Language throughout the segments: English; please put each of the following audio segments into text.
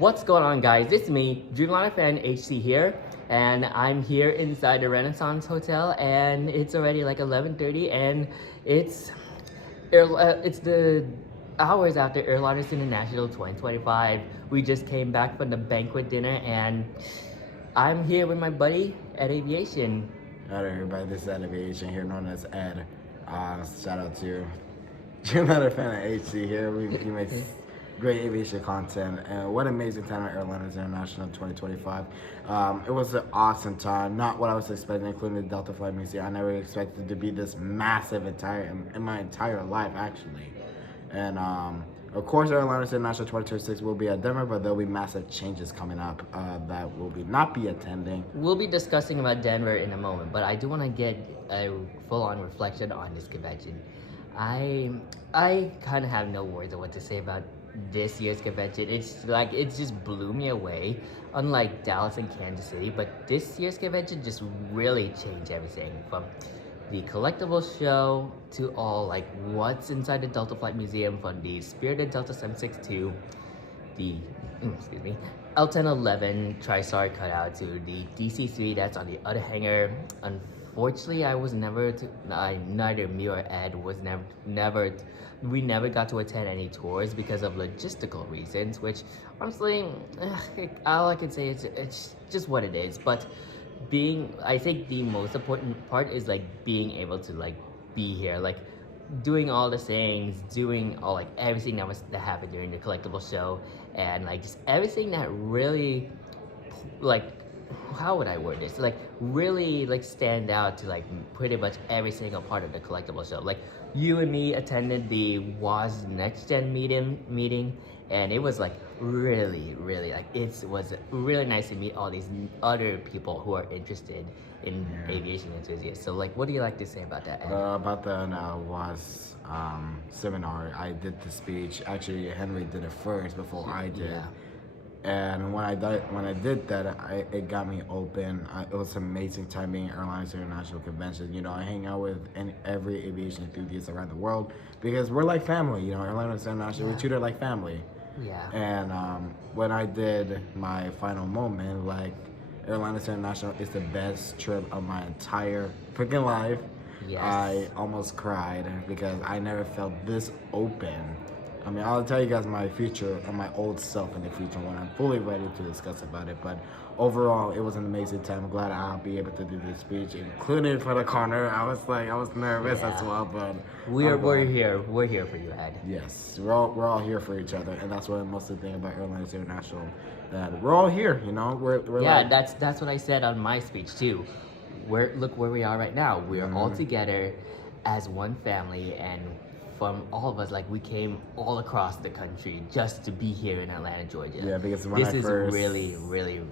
What's going on, guys? It's me, Dreamliner fan HC here, and I'm here inside the Renaissance Hotel, and it's already like 11:30, and it's it's the hours after Airliners International 2025. We just came back from the banquet dinner, and I'm here with my buddy at Aviation. Hello everybody, this is Aviation here, known as Ed. Shout out to you're not a fan of HC here. He makes great aviation content. And what an amazing time at Airliners International 2025. It was an awesome time. Not what I was expecting, including the Delta Flight Museum. I never expected to be this massive in my entire life, actually. And of course, Airliners International 2026 will be at Denver, but there'll be massive changes coming up that will be not be attending. We'll be discussing about Denver in a moment, but I do want to get a full-on reflection on this convention. I I kind of have no words of what to say about this year's convention. It's like it just blew me away, unlike Dallas and Kansas City. But this year's convention just really changed everything from the collectible show to all like what's inside the Delta Flight Museum, from the Spirited Delta 762, the excuse me, L1011 TriStar cutout to the DC3 that's on the other hangar. Unfortunately, I was never to, neither me or Ed was we never got to attend any tours because of logistical reasons, which honestly, all I can say is it's just what it is. But I think the most important part is like being able to like be here, like doing all the things, doing all like everything that happened during the collectible show, and like just everything that really like, how would I word this? Like really like stand out to like pretty much every single part of the collectible show. Like you and me attended the WAS Next Gen meeting, and it was like really like it was really nice to meet all these other people who are interested in aviation enthusiasts. So like, what do you like to say about that, Ed? About the WAS seminar, I did the speech. Actually, Henry did it first before I did. Yeah. And when I did that, it got me open. It was an amazing time being at Airlines International Convention. You know, I hang out with every aviation enthusiast around the world because we're like family. You know, Airlines International, we treat it like family. Yeah. And when I did my final moment, like Airliners International is the best trip of my entire freaking life. Yes. I almost cried because I never felt this open. I mean, I'll tell you guys my future and my old self in the future when I'm fully ready to discuss about it. But overall, it was an amazing time. I'm glad I'll be able to do this speech, including for the corner. I was nervous as well, but We're here. We're here for you, Ed. yes, we're all here for each other, and that's what most of the thing about Airlines International. That we're all here, you know. We're Yeah, like, that's what I said on my speech too. Look where we are right now. We're all together as one family, and from all of us, like we came all across the country just to be here in Atlanta, Georgia. Yeah, because when this I is first- really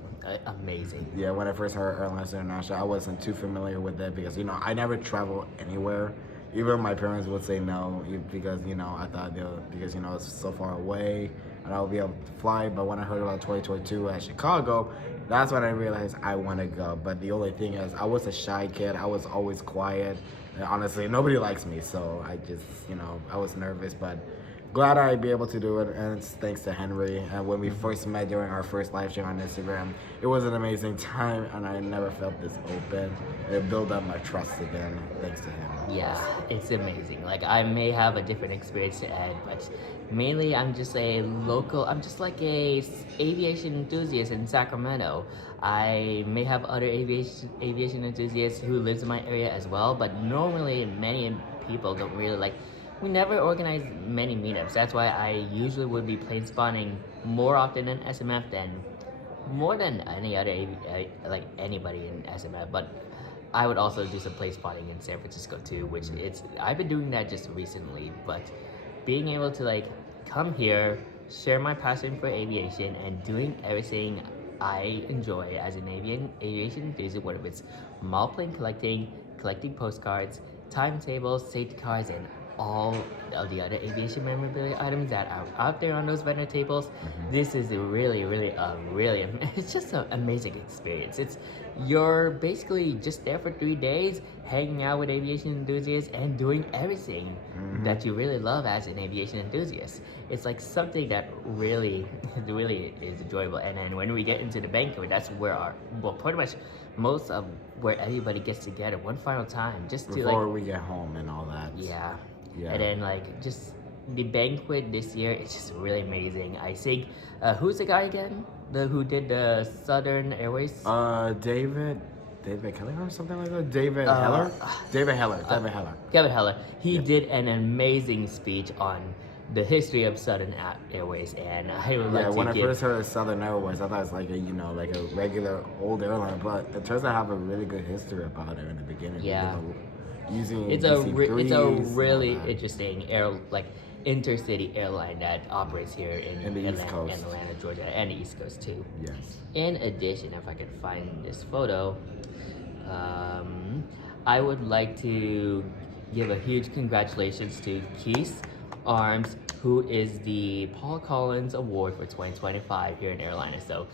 amazing. Yeah, when I first heard Airlines International, I wasn't too familiar with it because, you know, I never traveled anywhere. Even my parents would say no because, you know, I thought because, you know, it's so far away and I would be able to fly. But when I heard about 2022 at Chicago, that's when I realized I want to go. But the only thing is, I was a shy kid. I was always quiet. And honestly, nobody likes me. So I just, you know, I was nervous. But glad I'd be able to do it, and it's thanks to Henry. And when we first met during our first live stream on Instagram, it was an amazing time, and I never felt this open. It built up my trust again, thanks to him. Yeah, it's amazing. Like I may have a different experience to Ed, but mainly I'm just like a aviation enthusiast in Sacramento. I may have other aviation enthusiasts who lives in my area as well, but normally many people don't really like. We never organize many meetups. That's why I usually would be plane spotting more often than SMF than more than any other like anybody in SMF. But I would also do some plane spotting in San Francisco too, which I've been doing that just recently. But being able to like come here, share my passion for aviation, and doing everything I enjoy as an aviation enthusiast, whether it's model plane collecting postcards, timetables, safety cars, and all of the other aviation memorabilia items that are out there on those vendor tables. This is really it's just an amazing experience. you're basically just there for 3 days, hanging out with aviation enthusiasts and doing everything that you really love as an aviation enthusiast. It's like something that really, really is enjoyable. And then when we get into the banquet, that's where pretty much most of where everybody gets together one final time, just to Before like, we get home and all that. yeah. Yeah. And then like just the banquet this year is just really amazing. I think who's the guy again? The who did the Southern Airways? David Kelly or something like that. David Uh, Heller. David Heller. David Heller. Kevin Heller. He Yeah. did an amazing speech on the history of Southern Airways, and I would Yeah, like when to I give. first heard of Southern Airways, I thought it was like a like a regular old airline, but it turns out I have a really good history about it in the beginning. Yeah. Using It's DC-3s it's a and all really that. interesting intercity airline that operates here in the East Coast. in Atlanta, Georgia, and the East Coast too. Yes. In addition, if I could find this photo, I would like to give a huge congratulations to Keith Arms, who is the Paul Collins Award for 2025 here in Airliner. So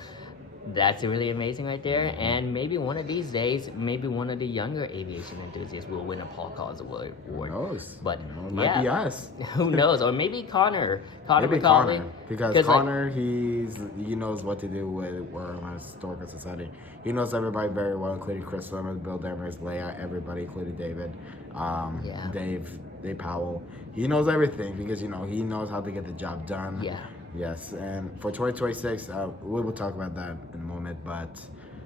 that's really amazing right there. And maybe one of these days, maybe one of the younger aviation enthusiasts will win a Paul Collins Award. Who knows? But It might be us. who knows? Or maybe Connor Maybe McCauley. Connor, because like, Connor, he knows what to do with Airline Historical Society. He knows everybody very well, including Chris Lemons, Bill Demers, Leia, everybody, including David, Yeah. Dave Powell. He knows everything because he knows how to get the job done. Yeah. Yes, and for 2026, we will talk about that in a moment, but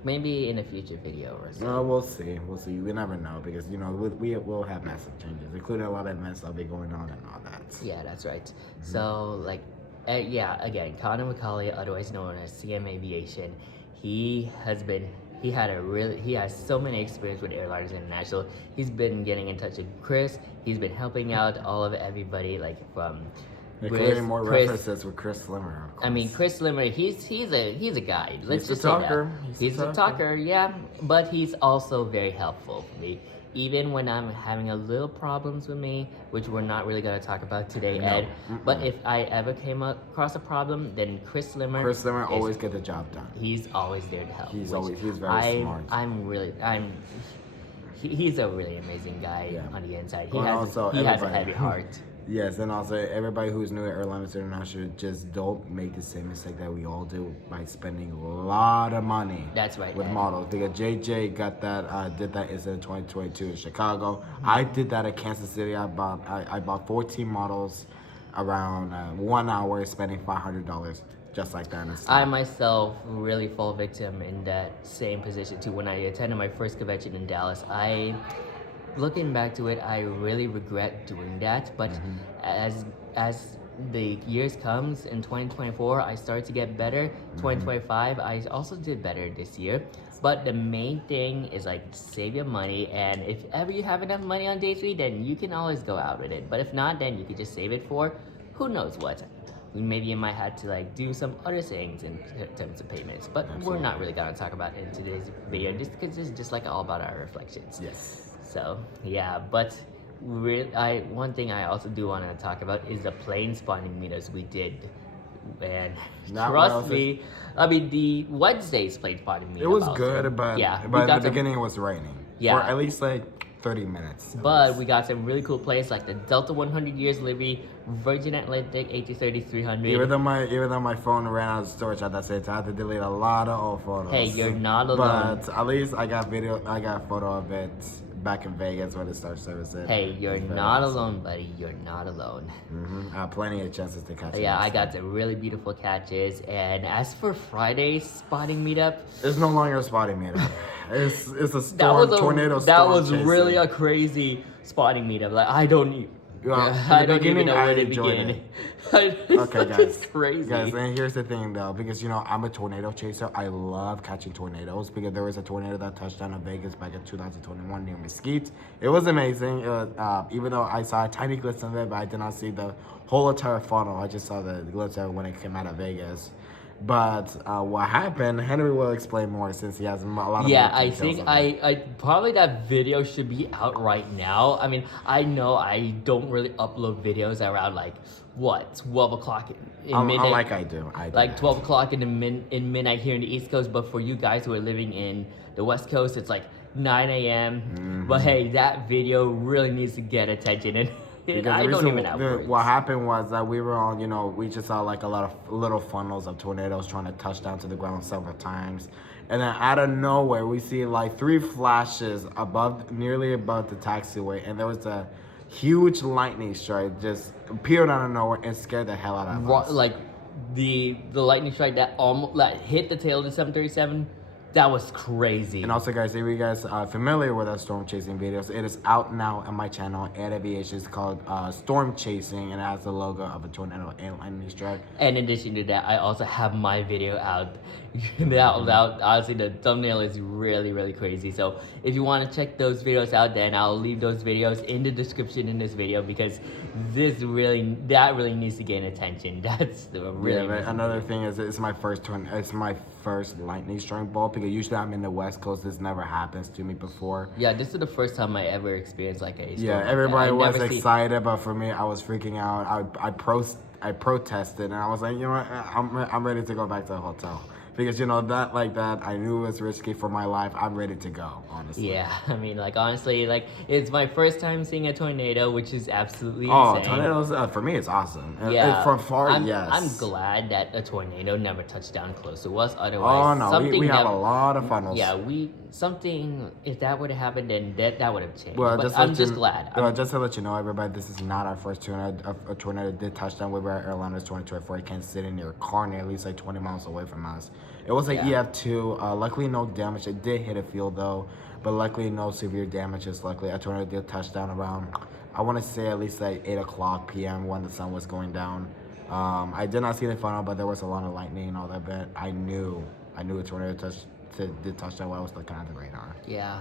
maybe in a future video or so. we'll see. We'll see. We never know because we will have massive changes, including a lot of events that'll be going on and all that. Yeah, that's right. So, like, again, Connor McCauley, otherwise known as CM Aviation, he has so many experience with Airliners International. He's been getting in touch with Chris. He's been helping out all of everybody, like from Including more Chris. references with Chris Slimmer. Of I mean, course. Chris Limmer, he's a guy. Let's He's just a say talker. that. He's a He's a talker, yeah. But he's also very helpful for me. Even when I'm having a little problems with me, which we're not really going to talk about today, No. Ed. But if I ever came across a problem, then Chris Slimmer is- always get the job done. He's always there to help. He's which very smart. He's a really amazing guy Yeah. on the inside. And also He has a everybody. heavy heart. Yes, and also everybody who's new at Airliners International, just don't make the same mistake that we all do by spending a lot of money. That's right, With Ed. models, because JJ got that, did that instead in 2022 in Chicago. I did that at Kansas City. I bought 14 models around 1 hour, spending $500 just like that. I myself really fall victim in that same position too. When I attended my first convention in Dallas, looking back to it, I really regret doing that. But as the years comes in 2024, I started to get better. 2025, I also did better this year. But the main thing is like save your money, and if ever you have enough money on day 3, then you can always go out with it. But if not, then you could just save it for who knows what. Maybe you might have to like do some other things in terms of payments, but we're not really gonna talk about it in today's video, just because it's just like all about our reflections. Yes. So yeah, but one thing I also do want to talk about is the plane spawning meetups we did, and Not trust well, me, I mean the Wednesday's plane spawning meetup. It was also. good, but yeah, we but in got the some- beginning it was raining. Yeah. For at least like 30 minutes. But we got some really cool plays like the Delta 100 Years Livery, Virgin Atlantic A330-300. Even though my phone ran out of storage at that same time, I had to delete a lot of old photos. Hey, you're not alone. But at least I got a photo of it back in Vegas when it started servicing. Hey, you're not alone, buddy. You're not alone. I had plenty of chances to catch it. Yeah, I got some really beautiful catches. And as for Friday's spotting meetup, It's no longer a spotting meetup. It's a storm, tornado storm. that was chasing. really a crazy spotting meetup. Like I don't even. Well, in I the don't even beginning, know where I to enjoyed begin. it. It's Okay, such guys. crazy. Guys, and here's the thing though, because I'm a tornado chaser. I love catching tornadoes because there was a tornado that touched down in Vegas back in 2021 near Mesquite. It was amazing. Even though I saw a tiny glimpse of it, but I did not see the whole entire funnel. I just saw the glimpse of it when it came out of Vegas. But what happened, Henry will explain more since he has a lot of Yeah, more I details think on it. I probably that video should be out right now. I mean, I know I don't really upload videos around like what 12 o'clock in midnight, Unlike I do like that. 12 o'clock in midnight here in the East Coast. But for you guys who are living in the West Coast, it's like 9 a.m. But hey, that video really needs to get attention, and Because the I don't even reason have what words. happened was that we were on, we just saw like a lot of little funnels of tornadoes trying to touch down to the ground several times, and then out of nowhere we see like three flashes nearly above the taxiway, and there was a huge lightning strike just appeared out of nowhere and scared the hell out of us. Like the lightning strike that almost that hit the tail of the 737, that was crazy. And also, guys, if you guys are familiar with our storm chasing videos, it is out now on my channel at Aviation. It's called Storm Chasing, and it has the logo of a tornado and lightning strike. And in addition to that, I also have my video out. That honestly, the thumbnail is really, really crazy. So if you want to check those videos out, then I'll leave those videos in the description in this video, because that really needs to gain attention. That's the really. Yeah, but another thing is it's my first lightning strike ball, because usually I'm in the West Coast. This never happens to me before. Yeah, this is the first time I ever experienced like a storm Yeah, like that. everybody I was never see- excited, but for me, I was freaking out. I protested, and I was like, you know what, I'm ready to go back to the hotel, because I knew it was risky for my life. I'm ready to go, honestly. Yeah, I mean, like honestly, like it's my first time seeing a tornado, which is absolutely Oh, insane. tornadoes for me, it's awesome. Yeah, From far, yes. I'm glad that a tornado never touched down close to us. Oh Otherwise, no, something we have never- a lot of funnels. Yeah, something if that would have happened, then that would have changed. Well, But I'm just glad. Just to let you know, everybody, this is not our first tornado. A tornado did touch down. We were at Airliners 2024 in Kansas City near Kearney, at least like 20 miles away from us. It was an Yeah. EF2. Luckily, no damage. It did hit a field though, but luckily, no severe damages. Luckily, a tornado did touch down around, I want to say at least like 8 o'clock p.m. when the sun was going down. I did not see the funnel, but there was a lot of lightning and all that. But I knew a tornado did touch down while I was looking at the radar. Yeah,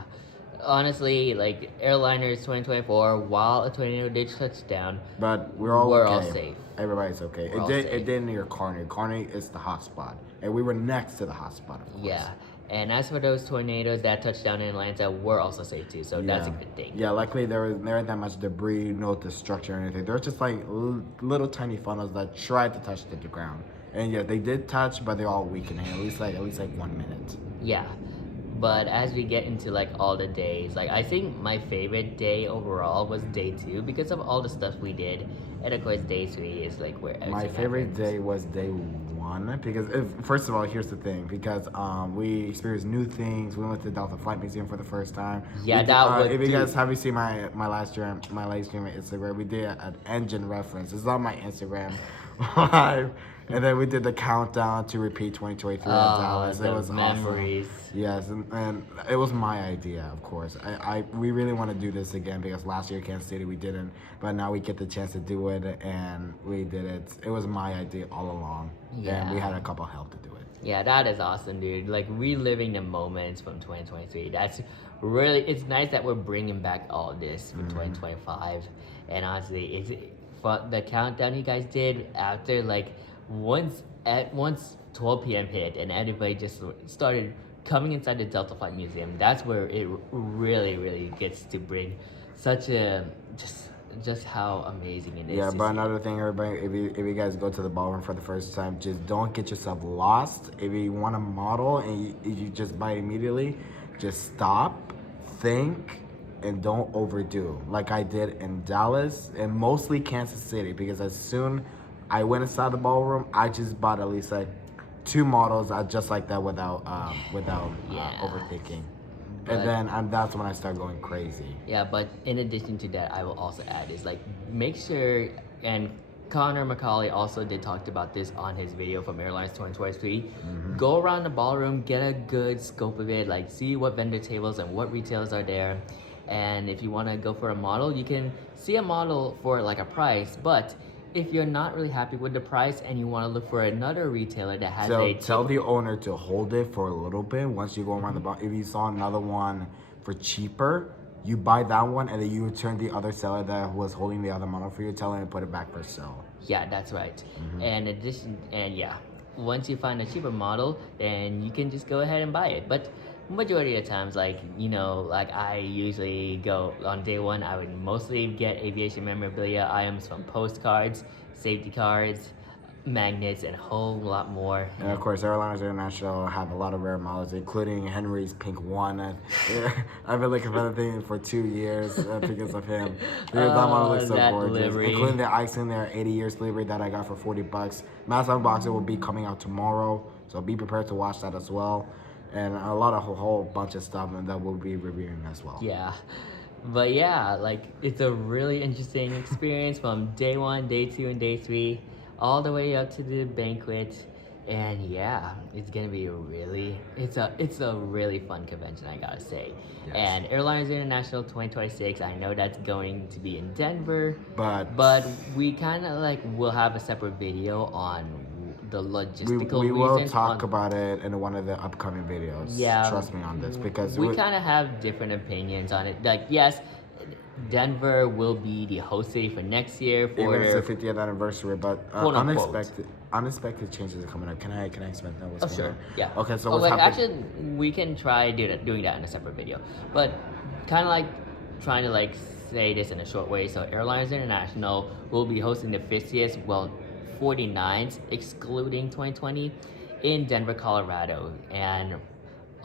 honestly, like Airliners 2024, while a tornado did touch down, But we're all We're okay. all safe. Everybody's okay. We're all It safe. did near Kearney. Kearney is the hot spot, and we were next to the hot spot, of course. yeah. And as for those tornadoes that touched down in Atlanta, we're also safe too. So that's a Yeah. good thing. Yeah, luckily there wasn't that much debris, no destruction or anything. There were just like little tiny funnels that tried to touch the ground, and yeah, they did touch, but they're all weakening. At least like 1 minute. Yeah. But as we get into like all the days, like I think my favorite day overall was day 2 because of all the stuff we did. And of course day 3 is like where everything My favorite happens. day was day 1 because first of all, here's the thing, because we experienced new things. We went to the Delta Flight Museum for the first time. Yeah, We that was- if you guys dude. haven't seen my live stream on Instagram, we did an engine reference. It's on my Instagram live. And then we did the countdown to repeat 2023 at Dallas. It the was memories. awesome. Yes, and it was my idea, of course. We really want to do this again because last year Kansas City we didn't, but now we get the chance to do it, and we did it. It was my idea all along, and we Yeah. had a couple help to do it. Yeah, that is awesome, dude. Like reliving the moments from 2023. That's really, it's nice that we're bringing back all this for 2025. And honestly, it's for the countdown you guys did after like once 12 p.m. hit and everybody just started coming inside the Delta Flight Museum. That's where it really, really gets to bring such a just how amazing it is. Yeah, to but see. another thing, everybody, if you guys go to the ballroom for the first time, just don't get yourself lost. If you want a model and you just buy immediately, just stop, think, and don't overdo. Like I did in Dallas and mostly Kansas City, because as soon I went inside the ballroom, I just bought at least like 2 models just like that without Yeah. overthinking. But- And that's when I start going crazy. Yeah, but in addition to that, I will also add is like make sure, and Connor McCauley also did talk about this on his video from Airlines 2023. Go around the ballroom, get a good scope of it, like see what vendor tables and what retailers are there. And if you want to go for a model, you can see a model for like a price, but if you're not really happy with the price and you want to look for another retailer that has So a tell the owner to hold it for a little bit. Once you go around the bar, if you saw another one for cheaper, you buy that one and then you return the other seller that was holding the other model for you, tell him to put it back for sale. Yeah, that's right. And yeah, once you find a cheaper model, then you can just go ahead and buy it. But majority of the times, like, like I usually go on day one, I would mostly get aviation memorabilia items from postcards, safety cards, magnets, and a whole lot more. And of course, Airliners International have a lot of rare models, including Henry's Pink One. I've been looking for that thing for 2 years because of him. Because that model looks so that gorgeous, delivery. including the icing there, 80 years delivery that I got for $40. Mass unboxing will be coming out tomorrow, so be prepared to watch that as well. And a whole bunch of stuff that we'll be reviewing as well. Yeah. But yeah, like, it's a really interesting experience from day one, day two, and day three, all the way up to the banquet. And yeah, it's gonna be it's a really fun convention, I gotta say. Yes. And Airliners International 2026, I know that's going to be in Denver, But we kind of like will have a separate video on the logistical we will reasons. talk about it in one of the upcoming videos. Yeah, Trust me on this, because we kind of have different opinions on it. Like, yes, Denver will be the host city for next year for even their it's the 50th anniversary, but quote, unquote. unexpected changes are coming up. Can I expect that? What's going sure, on? yeah. Okay, so Oh, what's wait, happening? actually, we can try doing that in a separate video. But kind of like trying to like say this in a short way. So Airliners International will be hosting the 50th, well, 49th, excluding 2020, in Denver, Colorado, and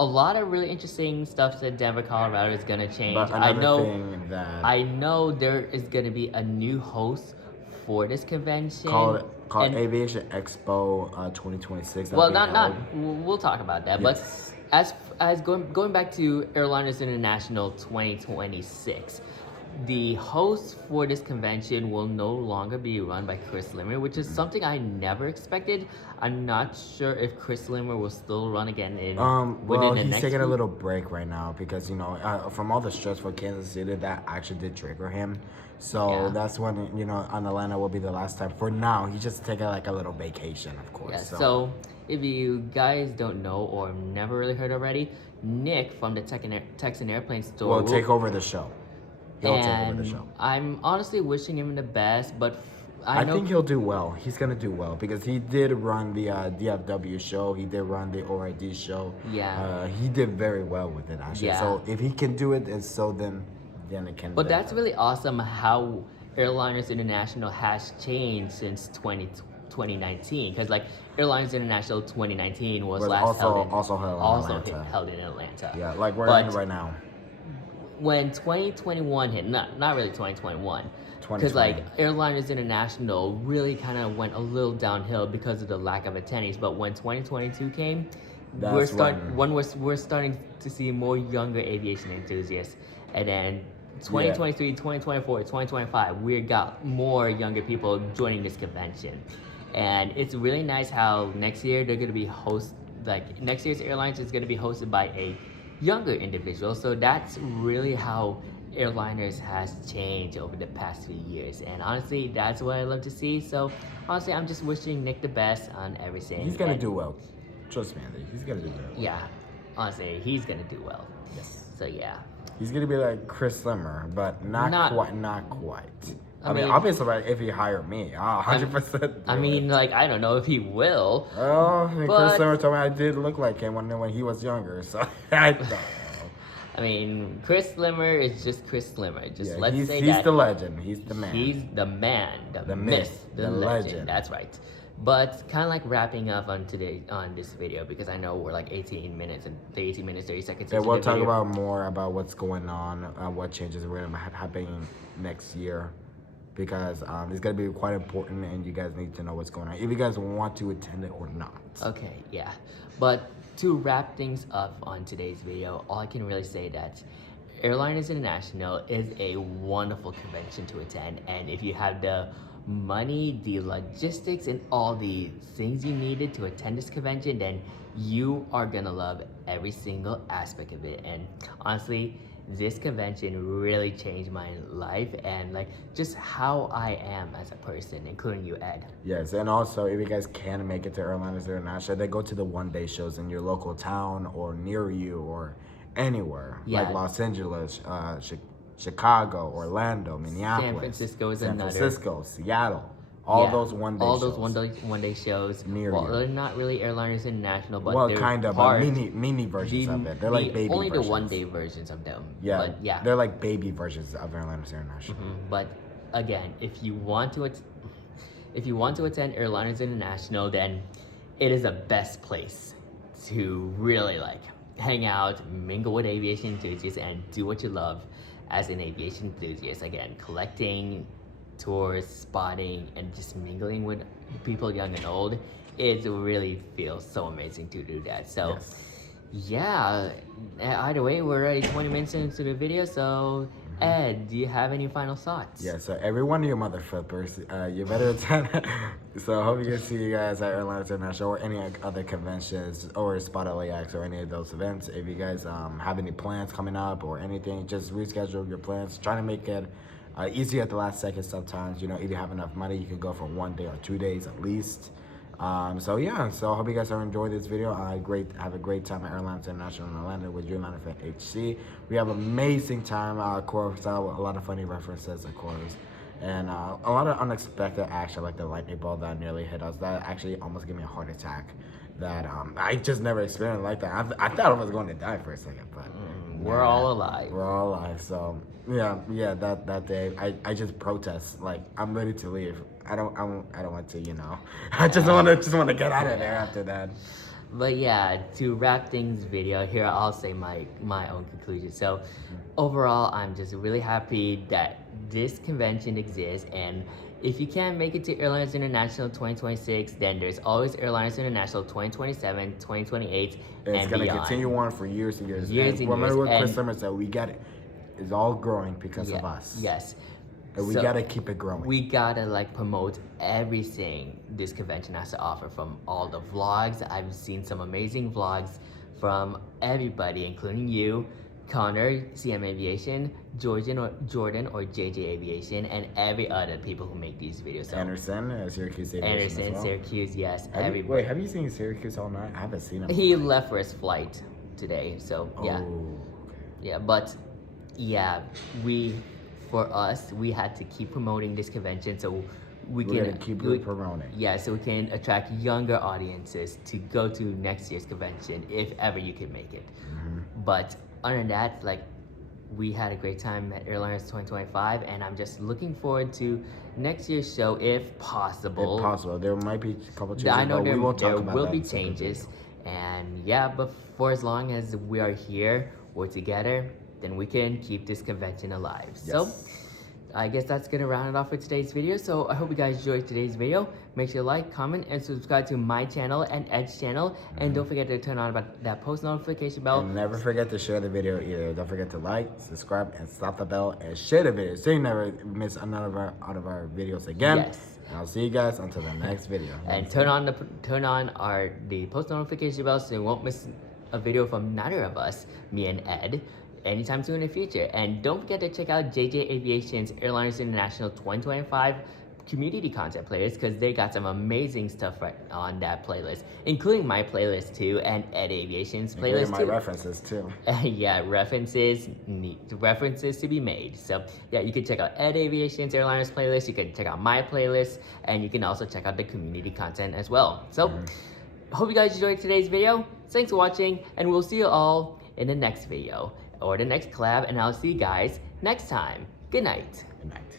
a lot of really interesting stuff that Denver, Colorado is gonna change. But another thing that I know there is gonna be a new host for this convention called and- Aviation Expo 2026. Well, we'll talk about that. Yes. But as going back to Airliners International 2026, the host for this convention will no longer be run by Chris Limmer, which is something I never expected. I'm not sure if Chris Limmer will still run again Well, within the he's next taking a week. little break right now because from all the stress for Kansas City, that actually did trigger him. So Yeah. that's when on Atlanta will be the last time. For now, he's just taking like a little vacation, of course. Yeah, so if you guys don't know or never really heard already, Nick from the Texan Airplane Store will take over the show. He'll take over the and show. I'm honestly wishing him the best, but I know think he'll do well. He's gonna do well because he did run the DFW show. He did run the ORD show. Yeah. He did very well with it actually. Yeah. So if he can do it, then it can. But that's really awesome how Airliners International has changed since 2019. Because like Airliners International 2019 was last also held in Atlanta. Yeah, like we're But in right now. when 2021 hit, not really 2021, because 2020. like Airliners International really kind of went a little downhill because of the lack of attendees. But when 2022 came, we're starting to see more younger aviation enthusiasts, and then 2023, 2024, 2025, we got more younger people joining this convention, and it's really nice how next year they're gonna be next year's airlines is gonna be hosted by a younger individual. So that's really how Airliners has changed over the past few years, and honestly, that's what I love to see. So honestly, I'm just wishing Nick the best on everything. He's gonna do well. Trust me, Andy. He's gonna do well. Yeah, honestly, he's gonna do well. Yes. So yeah. He's gonna be like Chris Slimmer, but not quite. I mean, mean- obviously, like, if he hired me, 100%. I mean, like, I don't know if he will. Oh, and but- Chris Slimmer told me I did look like him when he was younger, so I don't know. I mean, Chris Slimmer is just Chris Slimmer. Just let's say he's that the legend. He's the man. he's the man, the myth, the legend. That's right. But kind of like wrapping up on this video, because I know we're like 18 minutes, 30 seconds. Yeah, into we'll the talk video. about more about what's going on, what changes are going to happen next year, because it's going to be quite important, and you guys need to know what's going on if you guys want to attend it or not. Okay, yeah. But to wrap things up on today's video, all I can really say that Airliners International is a wonderful convention to attend, and if you have the money, the logistics, and all the things you needed to attend this convention, then you are gonna love every single aspect of it. And honestly, this convention really changed my life and like just how I am as a person, including you, Ed. Yes, and also if you guys can make it to Airliners International, they go to the one-day shows in your local town or near you or anywhere, Yeah. like Los Angeles, Chicago, Orlando, Minneapolis, San Francisco is San another. Francisco, Seattle. All Yeah, those one day all shows. those one day shows. Near Well, you. they're not really Airliners International, but Well, they're kind of, but part. mini versions of it. They're like baby only versions. the one day versions of them. Yeah, but yeah. they're like baby versions of Airliners International. But again, if you want to attend Airliners International, then it is the best place to really like hang out, mingle with aviation enthusiasts, and do what you love as an aviation enthusiast. Again, collecting, tours, spotting, and just mingling with people young and old. It really feels so amazing to do that. So. Yes. Yeah, either way, we're already 20 minutes into the video, so Ed, do you have any final thoughts? Yeah, so every one of you mother flippers, you better attend. So I hope you can see you guys at Airliners International or any other conventions or Spot LAX or any of those events. If you guys have any plans coming up or anything, just reschedule your plans. Try to make it easy at the last second sometimes. You know, if you have enough money, you can go for 1 day or 2 days at least. So yeah, so I hope you guys have enjoyed this video. Have a great time at Airlines International in Orlando with Dreamliner Fan HC. We have amazing time, of course, a lot of funny references, of course, and a lot of unexpected action, like the lightning ball that nearly hit us. That actually almost gave me a heart attack. That I just never experienced like that. I thought I was going to die for a second, but we're all alive. We're all alive. So yeah. That day, I just protest. Like I'm ready to leave. I don't want to. You know, I just want to get out of there after that. But yeah, to wrap things video here, I'll say my own conclusion. So overall, I'm just really happy that this convention exists, and if you can't make it to Airliners International 2026, then there's always Airliners International 2027, 2028, and it's going to beyond. Continue on for years and years. Remember what Chris Summer said, we get it. It's all growing because of us. Yes. And we gotta keep it growing. We gotta like promote everything this convention has to offer, from all the vlogs. I've seen some amazing vlogs from everybody, including you, Connor, CM Aviation, Jordan or JJ Aviation, and every other people who make these videos. So Anderson, Syracuse Aviation. Anderson, as well. Syracuse, yes. Wait, have you seen Syracuse all night? I haven't seen him. He left for his flight today, so yeah. Oh, Yeah, but yeah, for us, we had to keep promoting this convention so we can keep promoting. Yeah, so we can attract younger audiences to go to next year's convention if ever you can make it. But other than that, like, we had a great time at Airliners 2025, and I'm just looking forward to next year's show if possible. If possible, there might be a couple changes. I know there will be changes, and yeah, but for as long as we are here, we're together, then we can keep this convention alive. Yes. So I guess that's gonna round it off for today's video. So I hope you guys enjoyed today's video. Make sure to like, comment, and subscribe to my channel and Ed's channel. And don't forget to turn on that post notification bell. And never forget to share the video either. Don't forget to like, subscribe, and slap the bell and share the video so you never miss another out of our videos again. Yes. And I'll see you guys until the next video. And turn on the post notification bell so you won't miss a video from neither of us, me and Ed, anytime soon in the future. And don't forget to check out JJ Aviation's Airliners International 2025 community content playlist, because they got some amazing stuff right on that playlist, including my playlist too, and Ed Aviation's playlist too. My references too. Yeah, references to be made. So yeah, you can check out Ed Aviation's Airliners playlist, you can check out my playlist, and you can also check out the community content as well. So hope you guys enjoyed today's video. Thanks for watching, and we'll see you all in the next video or the next collab, and I'll see you guys next time. Good night. Good night.